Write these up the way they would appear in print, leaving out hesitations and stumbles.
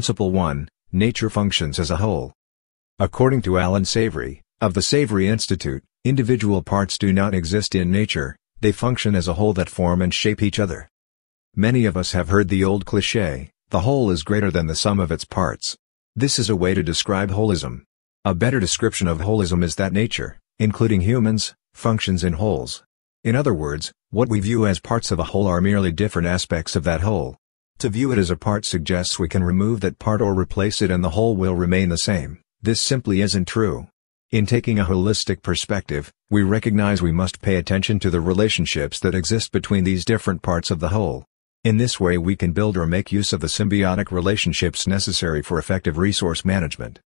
Principle 1. Nature functions as a whole. According to Alan Savory, of the Savory Institute, individual parts do not exist in nature, they function as a whole that form and shape each other. Many of us have heard the old cliché, the whole is greater than the sum of its parts. This is a way to describe holism. A better description of holism is that nature, including humans, functions in wholes. In other words, what we view as parts of a whole are merely different aspects of that whole. To view it as a part suggests we can remove that part or replace it and the whole will remain the same. This simply isn't true. In taking a holistic perspective, we recognize we must pay attention to the relationships that exist between these different parts of the whole. In this way we can build or make use of the symbiotic relationships necessary for effective resource management.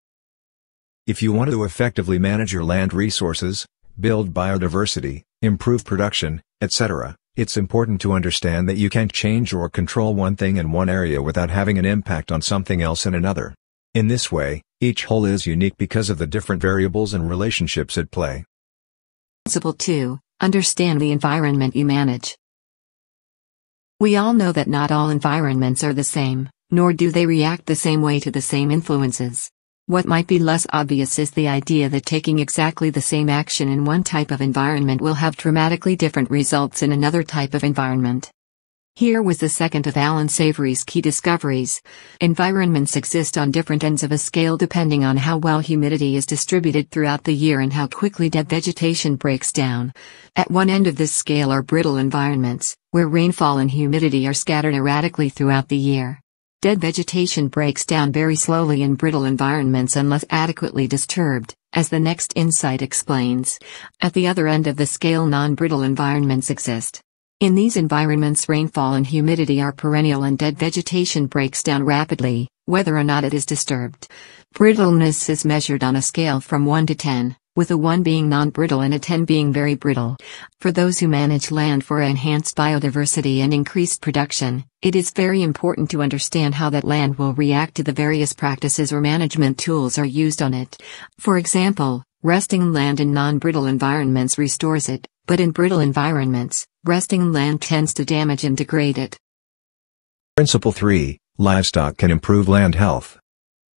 If you want to effectively manage your land resources, build biodiversity, improve production, etc., it's important to understand that you can't change or control one thing in one area without having an impact on something else in another. In this way, each whole is unique because of the different variables and relationships at play. Principle 2. Understand the environment you manage. We all know that not all environments are the same, nor do they react the same way to the same influences. What might be less obvious is the idea that taking exactly the same action in one type of environment will have dramatically different results in another type of environment. Here was the second of Alan Savory's key discoveries. Environments exist on different ends of a scale depending on how well humidity is distributed throughout the year and how quickly dead vegetation breaks down. At one end of this scale are brittle environments, where rainfall and humidity are scattered erratically throughout the year. Dead vegetation breaks down very slowly in brittle environments unless adequately disturbed, as the next insight explains. At the other end of the scale, non-brittle environments exist. In these environments, rainfall and humidity are perennial and dead vegetation breaks down rapidly, whether or not it is disturbed. Brittleness is measured on a scale from 1 to 10, with a 1 being non-brittle and a 10 being very brittle. For those who manage land for enhanced biodiversity and increased production, it is very important to understand how that land will react to the various practices or management tools are used on it. For example, resting land in non-brittle environments restores it, but in brittle environments, resting land tends to damage and degrade it. Principle 3. Livestock can improve land health.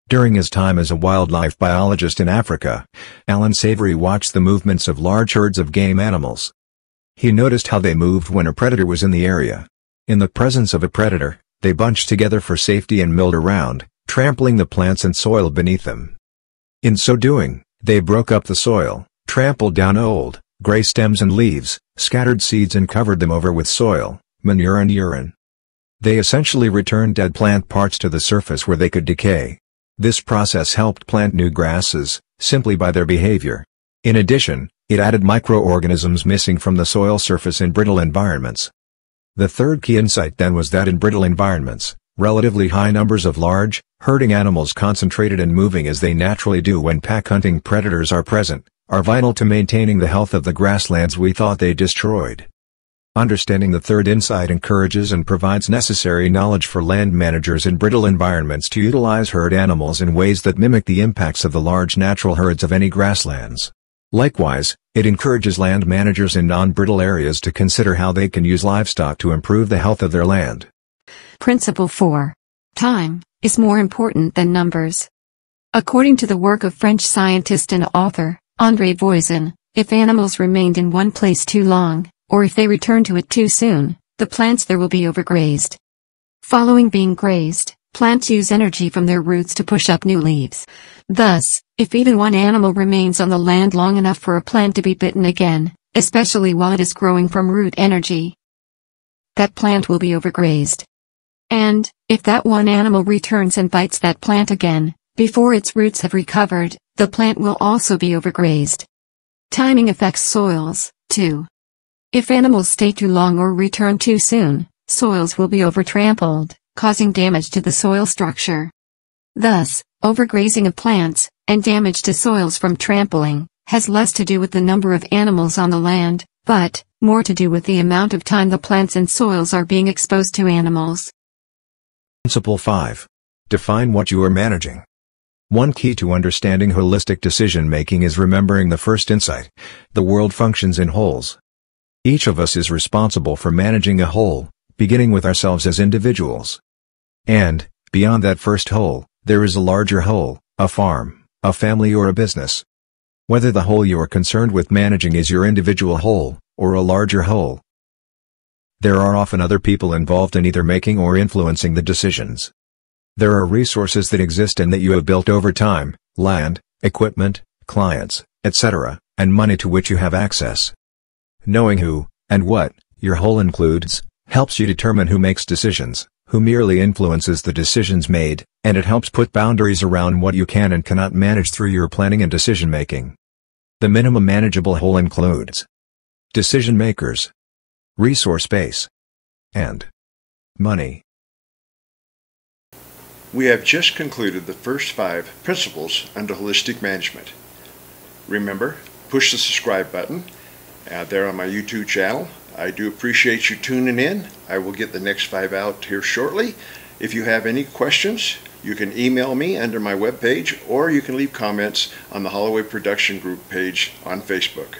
During his time as a wildlife biologist in Africa, Alan Savory watched the movements of large herds of game animals. He noticed how they moved when a predator was in the area. In the presence of a predator, they bunched together for safety and milled around, trampling the plants and soil beneath them. In so doing, they broke up the soil, trampled down old, gray stems and leaves, scattered seeds and covered them over with soil, manure and urine. They essentially returned dead plant parts to the surface where they could decay. This process helped plant new grasses, simply by their behavior. In addition, it added microorganisms missing from the soil surface in brittle environments. The third key insight then was that in brittle environments, relatively high numbers of large, herding animals concentrated and moving as they naturally do when pack-hunting predators are present, are vital to maintaining the health of the grasslands we thought they destroyed. Understanding the third insight encourages and provides necessary knowledge for land managers in brittle environments to utilize herd animals in ways that mimic the impacts of the large natural herds of any grasslands. Likewise, it encourages land managers in non-brittle areas to consider how they can use livestock to improve the health of their land. Principle 4. Time is more important than numbers. According to the work of French scientist and author, André Voisin, if animals remained in one place too long, or if they return to it too soon, the plants there will be overgrazed. Following being grazed, plants use energy from their roots to push up new leaves. Thus, if even one animal remains on the land long enough for a plant to be bitten again, especially while it is growing from root energy, that plant will be overgrazed. And, if that one animal returns and bites that plant again, before its roots have recovered, the plant will also be overgrazed. Timing affects soils, too. If animals stay too long or return too soon, soils will be overtrampled, causing damage to the soil structure. Thus, overgrazing of plants, and damage to soils from trampling, has less to do with the number of animals on the land, but more to do with the amount of time the plants and soils are being exposed to animals. Principle 5. Define what you are managing. One key to understanding holistic decision-making is remembering the first insight: the world functions in wholes. Each of us is responsible for managing a whole, beginning with ourselves as individuals. And, Beyond that first whole, there is a larger whole, a farm, a family or a business. Whether the whole you are concerned with managing is your individual whole, or a larger whole. There are often other people involved in either making or influencing the decisions. There are resources that exist and that you have built over time, land, equipment, clients, etc., and money to which you have access. Knowing who, and what, your whole includes, helps you determine who makes decisions, who merely influences the decisions made, and it helps put boundaries around what you can and cannot manage through your planning and decision-making. The minimum manageable whole includes decision makers, resource base, and money. We have just concluded the first 5 principles under holistic management. Remember, push the subscribe button there on my YouTube channel. I do appreciate you tuning in. I will get the next 5 out here shortly. If you have any questions, you can email me under my webpage, or you can leave comments on the Holloway Production Group page on Facebook.